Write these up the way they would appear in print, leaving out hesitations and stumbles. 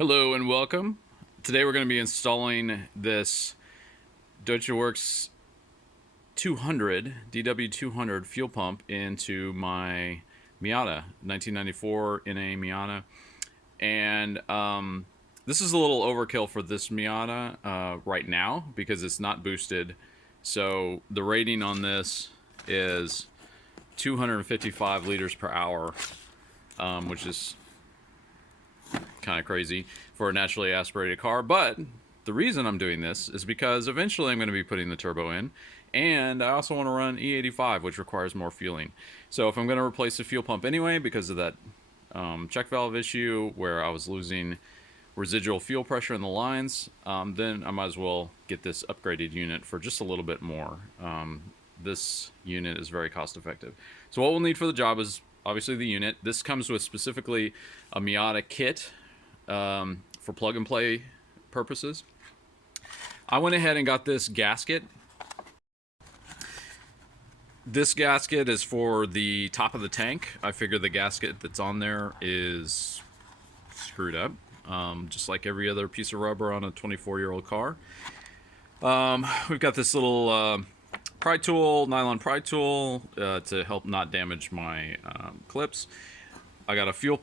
Hello and welcome. Today we're going to be installing this Deatschwerks 200 DW200 fuel pump into my Miata 1994 NA Miata, and this is a little overkill for this Miata right now because it's not boosted. So the rating on this is 255 liters per hour, which is kind of crazy for a naturally aspirated car. But the reason I'm doing this is because eventually I'm going to be putting the turbo in, and I also want to run E85, which requires more fueling. So if I'm going to replace the fuel pump anyway because of that check valve issue where I was losing residual fuel pressure in the lines, then I might as well get this upgraded unit for just a little bit more. This unit is very cost effective. So what we'll need for the job is obviously the unit. This comes with specifically a Miata kit for plug and play purposes. I went ahead and got this gasket. This gasket is for the top of the tank. I figure the gasket that's on there is screwed up, just like every other piece of rubber on a 24-year-old car. We've got this little pry tool, nylon pry tool, to help not damage my clips. I got a fuel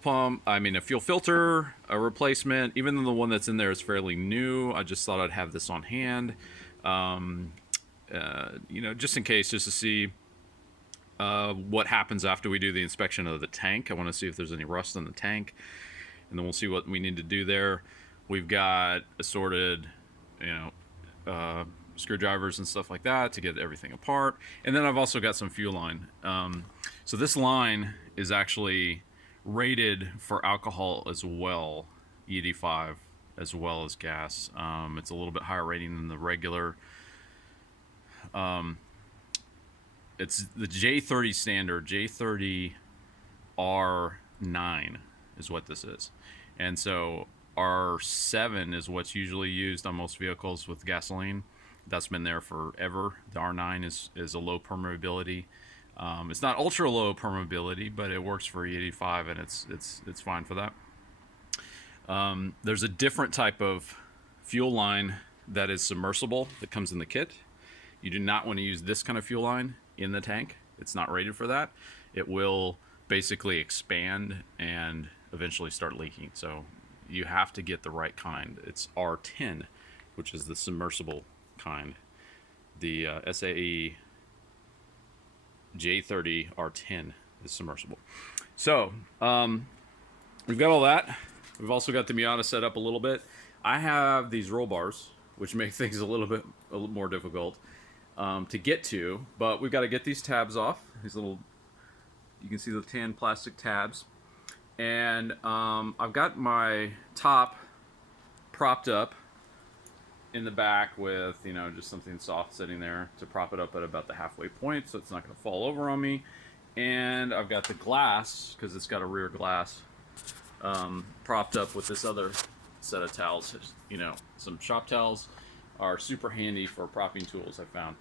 filter, a replacement. Even though the one that's in there is fairly new, I just thought I'd have this on hand, just in case, just to see what happens after we do the inspection of the tank. I want to see if there's any rust in the tank, and then we'll see what we need to do there. We've got assorted, screwdrivers and stuff like that to get everything apart. And then I've also got some fuel line. So this line is actually rated for alcohol as well, E85 as well as gas. It's a little bit higher rating than the regular. It's the J30 standard, J30 R9 is what this is. And so R7 is what's usually used on most vehicles with gasoline. That's been there forever. The R9 is a low permeability. It's not ultra low permeability, but it works for E85, and it's fine for that. There's a different type of fuel line that is submersible that comes in the kit. You do not want to use this kind of fuel line in the tank. It's not rated for that. It will basically expand and eventually start leaking. So you have to get the right kind. It's R10, which is the submersible kind. The SAE J30 R10 is submersible. So we've got all that. We've also got the Miata set up a little bit. I have these roll bars, which make things a little more difficult to get to, but we've got to get these tabs off. These little, you can see the tan plastic tabs. And I've got my top propped up in the back with, just something soft sitting there to prop it up at about the halfway point so it's not going to fall over on me. And I've got the glass, because it's got a rear glass, propped up with this other set of towels. Some shop towels are super handy for propping tools, I found.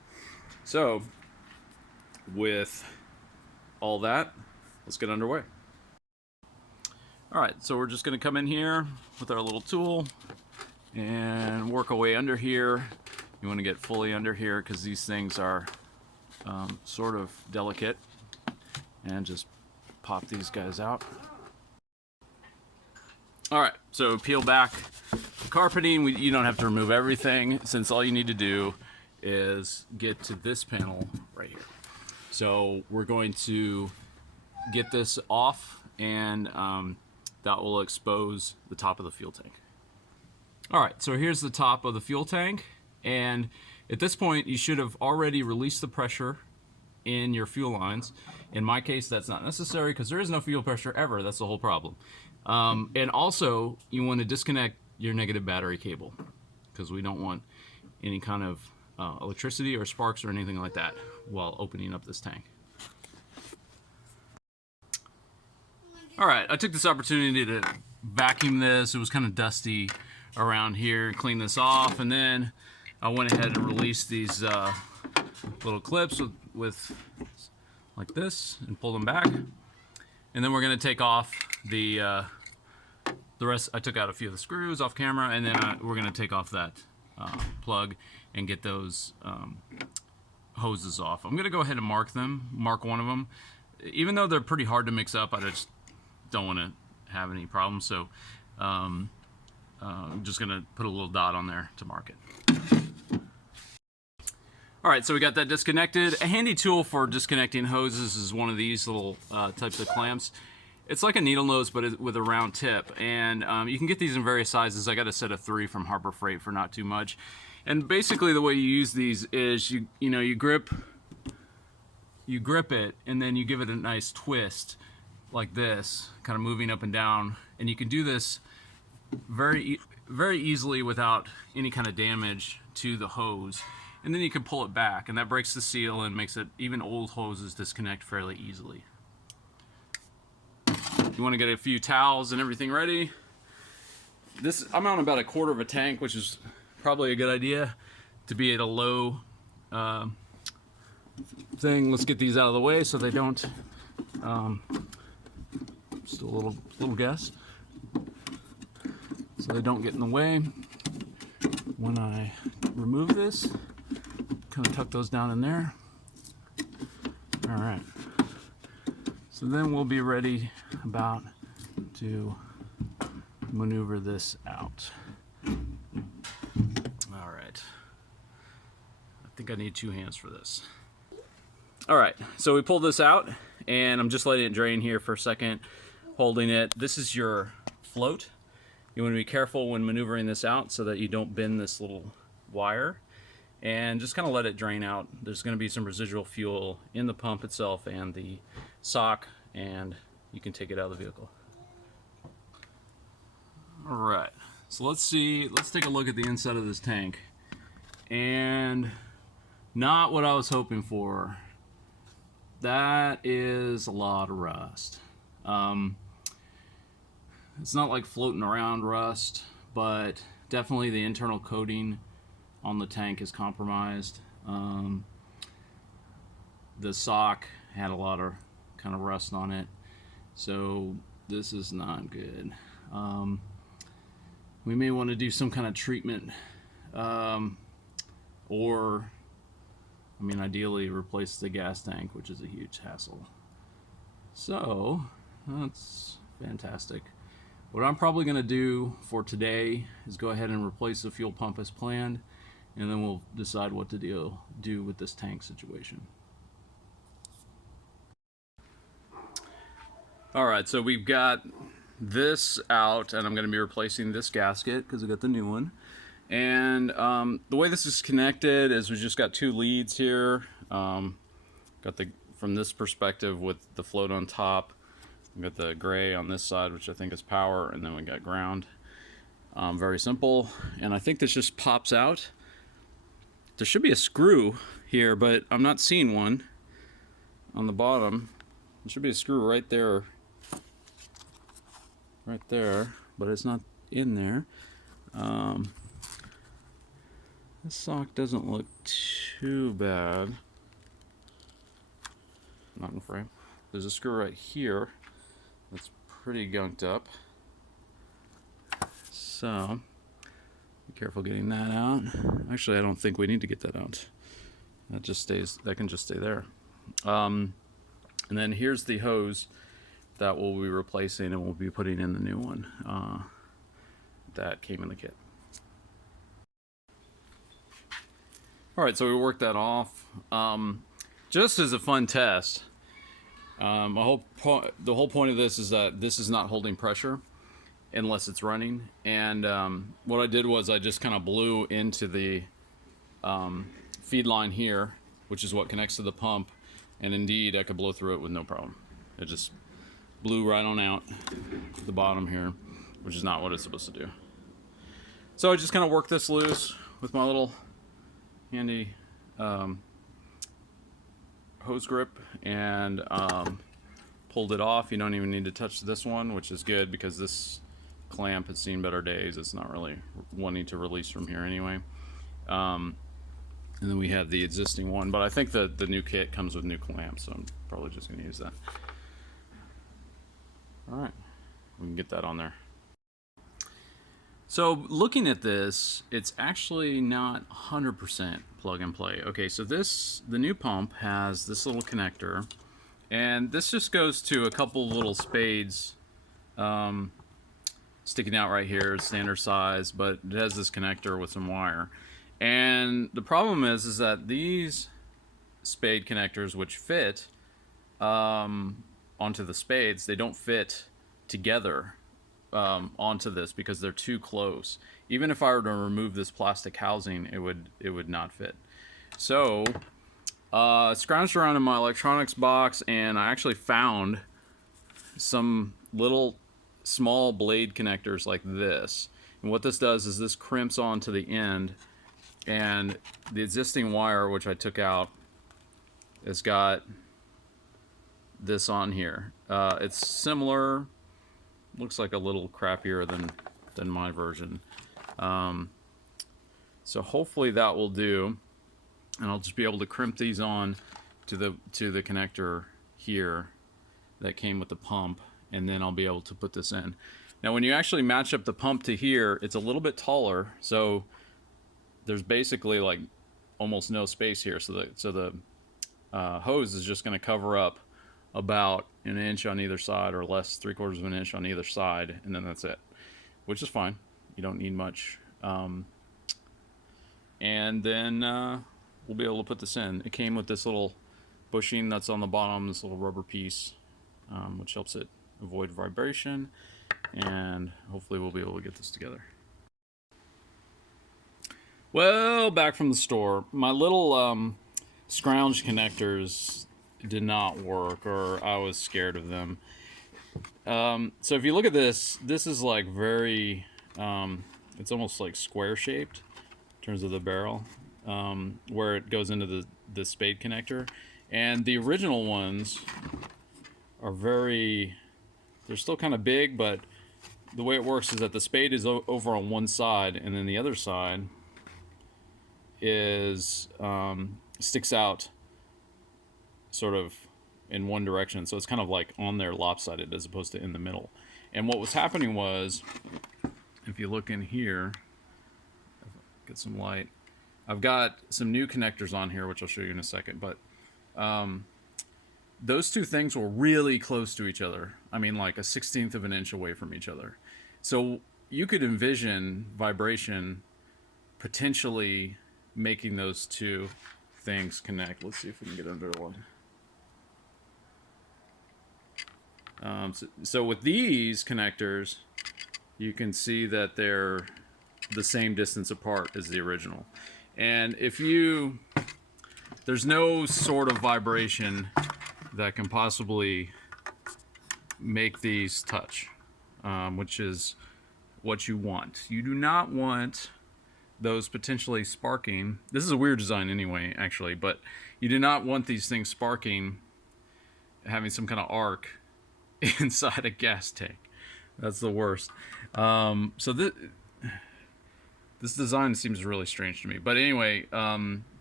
So with all that, let's get underway. Alright, so we're just going to come in here with our little tool and work our way under here. You want to get fully under here because these things are sort of delicate. And just pop these guys out. Alright, so peel back the carpeting. You don't have to remove everything, since all you need to do is get to this panel right here. So we're going to get this off, and that will expose the top of the fuel tank. Alright, so here's the top of the fuel tank, and at this point you should have already released the pressure in your fuel lines. In my case, that's not necessary because there is no fuel pressure ever. That's the whole problem. And also, you want to disconnect your negative battery cable because we don't want any kind of electricity or sparks or anything like that while opening up this tank. Alright, I took this opportunity to vacuum this. It was kind of dusty around here, clean this off, and then I went ahead and released these little clips with like this and pull them back. And then we're going to take off the the rest, I took out a few of the screws off camera, and then we're going to take off that plug and get those hoses off. I'm going to go ahead and mark one of them. Even though they're pretty hard to mix up, I just don't want to have any problems, so I'm just going to put a little dot on there to mark it. Alright, so we got that disconnected. A handy tool for disconnecting hoses is one of these little types of clamps. It's like a needle nose, but with a round tip, and you can get these in various sizes. I got a set of 3 from Harbor Freight for not too much. And basically the way you use these is you grip it, and then you give it a nice twist like this, kind of moving up and down, and you can do this very easily without any kind of damage to the hose. And then you can pull it back, and that breaks the seal and makes it, even old hoses disconnect fairly easily. You want to get a few towels and everything ready. I'm on about 1/4 of a tank, which is probably a good idea to be at a low thing. Let's get these out of the way so they don't, just a little guess, so they don't get in the way. When I remove this, kind of tuck those down in there. All right. So then we'll be ready about to maneuver this out. All right. I think I need 2 hands for this. All right, so we pulled this out, and I'm just letting it drain here for a second, holding it. This is your float. You want to be careful when maneuvering this out so that you don't bend this little wire, and just kind of let it drain out. There's going to be some residual fuel in the pump itself and the sock, and you can take it out of the vehicle. All right, so let's take a look at the inside of this tank, and not what I was hoping for. That is a lot of rust. It's not like floating around rust, but definitely the internal coating on the tank is compromised. The sock had a lot of kind of rust on it, so this is not good. We may want to do some kind of treatment, or I mean, ideally replace the gas tank, which is a huge hassle. So that's fantastic. What I'm probably going to do for today is go ahead and replace the fuel pump as planned, and then we'll decide what to do with this tank situation. Alright, so we've got this out, and I'm going to be replacing this gasket because I got the new one. And the way this is connected is we just got 2 leads here. Got from this perspective with the float on top. We got the gray on this side, which I think is power, and then we got ground. Very simple, and I think this just pops out. There should be a screw here, but I'm not seeing one on the bottom. There should be a screw right there, but it's not in there. This sock doesn't look too bad. Not in frame. There's a screw right here that's pretty gunked up. So, be careful getting that out. Actually, I don't think we need to get that out. That can just stay there. And then here's the hose that we'll be replacing, and we'll be putting in the new one that came in the kit. Alright, so we worked that off. Just as a fun test, the whole point of this is that this is not holding pressure unless it's running. And what I did was I just kind of blew into the feed line here, which is what connects to the pump, and indeed I could blow through it with no problem. It just blew right on out the bottom here, which is not what it's supposed to do. So I just kind of worked this loose with my little handy hose grip and pulled it off. You don't even need to touch this one, which is good because this clamp has seen better days. It's not really wanting to release from here anyway. And then we have the existing one, but I think the new kit comes with new clamps, so I'm probably just going to use that. All right, we can get that on there. So looking at this, it's actually not 100% plug and play. Okay, so the new pump has this little connector, and this just goes to a couple little spades sticking out right here, standard size, but it has this connector with some wire. And the problem is that these spade connectors, which fit onto the spades, they don't fit together onto this because they're too close. Even if I were to remove this plastic housing, it would not fit. So scrounged around in my electronics box, and I actually found some little small blade connectors like this. And what this does is this crimps onto the end, and the existing wire, which I took out, has got this on here. It's similar, looks like a little crappier than my version. So hopefully that will do, and I'll just be able to crimp these on to the connector here that came with the pump, and then I'll be able to put this in. Now when you actually match up the pump to here, it's a little bit taller, so there's basically like almost no space here, so the hose is just going to cover up about an inch on either side, or less, 3/4 of an inch on either side, and then that's it, which is fine. You don't need much. And then we'll be able to put this in. It came with this little bushing that's on the bottom, this little rubber piece, which helps it avoid vibration, and hopefully we'll be able to get this together. Well, back from the store. My little scrounge connectors did not work, or I was scared of them. So if you look at this, this is like very, it's almost like square shaped in terms of the barrel, where it goes into the spade connector. And the original ones are they're still kind of big, but the way it works is that the spade is over on one side, and then the other side is sticks out sort of in one direction, so it's kind of like on there lopsided as opposed to in the middle. And what was happening was, if you look in here, get some light, I've got some new connectors on here which I'll show you in a second, but those two things were really close to each other. I mean, like a 1/16 of an inch away from each other. So you could envision vibration potentially making those two things connect. Let's see if we can get under one. So with these connectors, you can see that they're the same distance apart as the original. And there's no sort of vibration that can possibly make these touch, which is what you want. You do not want those potentially sparking. This is a weird design anyway, actually, but you do not want these things sparking, having some kind of arc inside a gas tank. That's the worst. So this design seems really strange to me, but anyway,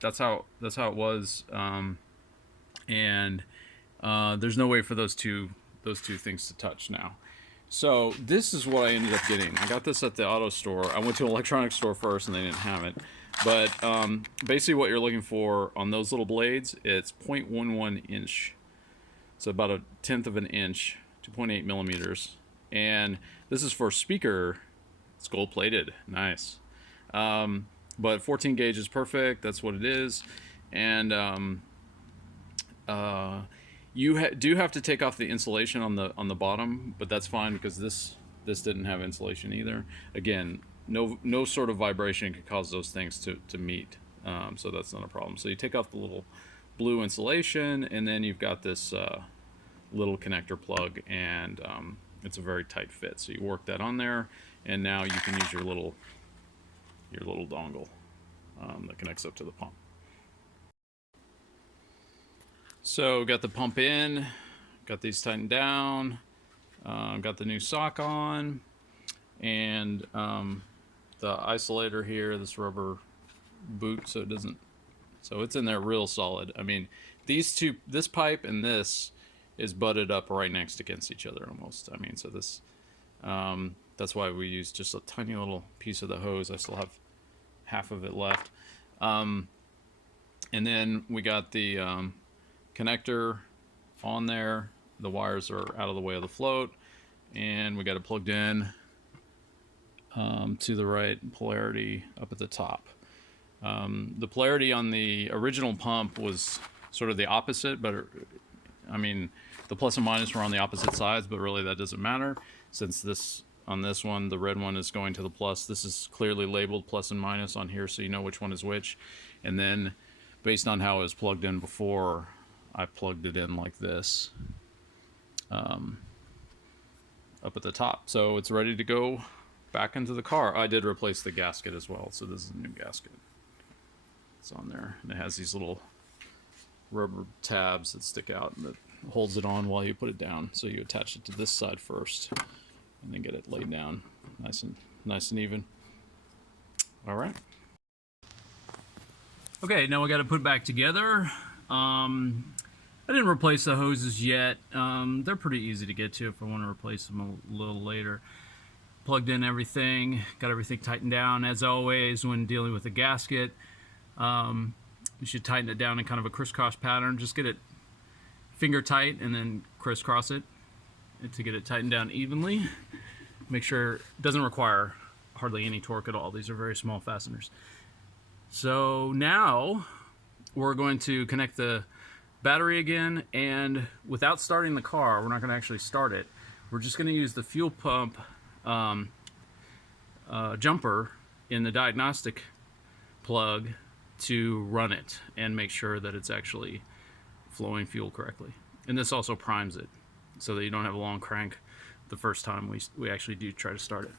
that's how it was, and there's no way for those two things to touch now. So this is what I ended up getting. I got this at the auto store. I went to an electronics store first and they didn't have it. But basically what you're looking for on those little blades, it's 0.11 inch. So about 1/10 of an inch, 2.8 millimeters. And this is for speaker. It's gold plated. Nice. But 14 gauge is perfect. That's what it is. And you do have to take off the insulation on the bottom, but that's fine because this didn't have insulation either. Again, no sort of vibration could cause those things to meet, so that's not a problem. So you take off the little blue insulation, and then you've got this little connector plug, and it's a very tight fit. So you work that on there, and now you can use your little dongle that connects up to the pump. So got the pump in, got these tightened down, got the new sock on, and the isolator here, this rubber boot, so it's in there real solid. I mean, this pipe and this is butted up right next against each other almost. I mean, so this, That's why we use just a tiny little piece of the hose. I still have half of it left. And then we got the connector on there. The wires are out of the way of the float, and we got it plugged in to the right polarity up at the top. The polarity on the original pump was sort of the opposite, but I mean, the plus and minus were on the opposite sides, but really that doesn't matter, since this, on this one, the red one is going to the plus. This is clearly labeled plus and minus on here, so you know which one is which. And then based on how it was plugged in before, I plugged it in like this up at the top. So it's ready to go back into the car. I did replace the gasket as well, so this is a new gasket. It's on there, and it has these little rubber tabs that stick out and that holds it on while you put it down. So you attach it to this side first and then get it laid down nice and even. All right. Okay, now we got to put it back together. I didn't replace the hoses yet. They're pretty easy to get to if I want to replace them a little later. Plugged in everything, got everything tightened down. As always, when dealing with a gasket, you should tighten it down in kind of a crisscross pattern. Just get it finger tight and then crisscross it to get it tightened down evenly. Make sure it doesn't require hardly any torque at all. These are very small fasteners. So now we're going to connect the battery again, and without starting the car, we're not going to actually start it. We're just going to use the fuel pump jumper in the diagnostic plug to run it and make sure that it's actually flowing fuel correctly. And this also primes it so that you don't have a long crank the first time we actually do try to start it.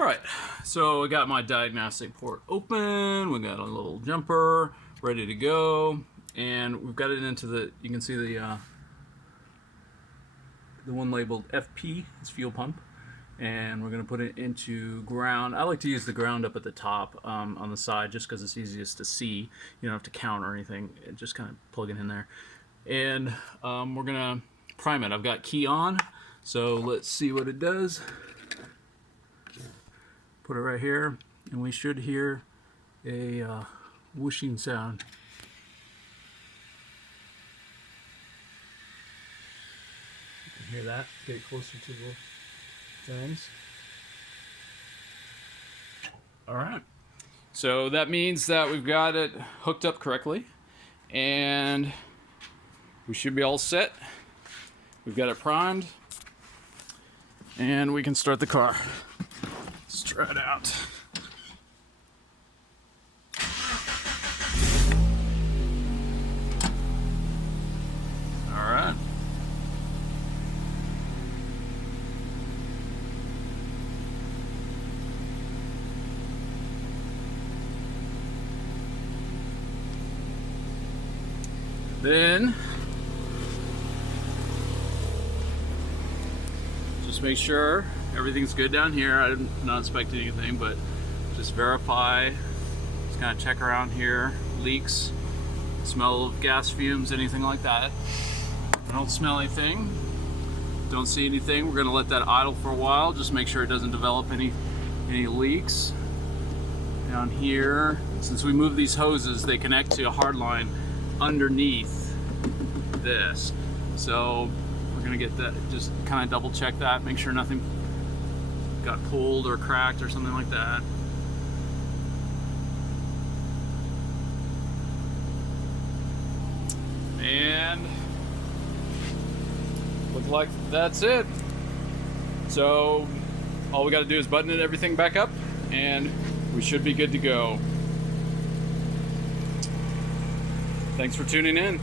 All right, so I got my diagnostic port open. We got a little jumper ready to go, and we've got it into the, you can see the one labeled FP, it's fuel pump, and we're gonna put it into ground. I like to use the ground up at the top on the side just because it's easiest to see. You don't have to count or anything, just kind of plug it in there. And we're gonna prime it. I've got key on, so let's see what it does. Put it right here, and we should hear a whooshing sound. You can hear that. Get closer to the things. All right. So that means that we've got it hooked up correctly, and we should be all set. We've got it primed, and we can start the car. Let's try it out. All right. Then just make sure everything's good down here. I'm not expecting anything, but just verify. Just kind of check around here. Leaks, smell of gas fumes, anything like that. I don't smell anything. Don't see anything. We're gonna let that idle for a while. Just make sure it doesn't develop any leaks. Down here, since we move these hoses, they connect to a hard line underneath this. So we're gonna get that, just kind of double check that, make sure nothing got pulled or cracked or something like that. And look like that's it. So all we got to do is button everything back up, and we should be good to go. Thanks for tuning in.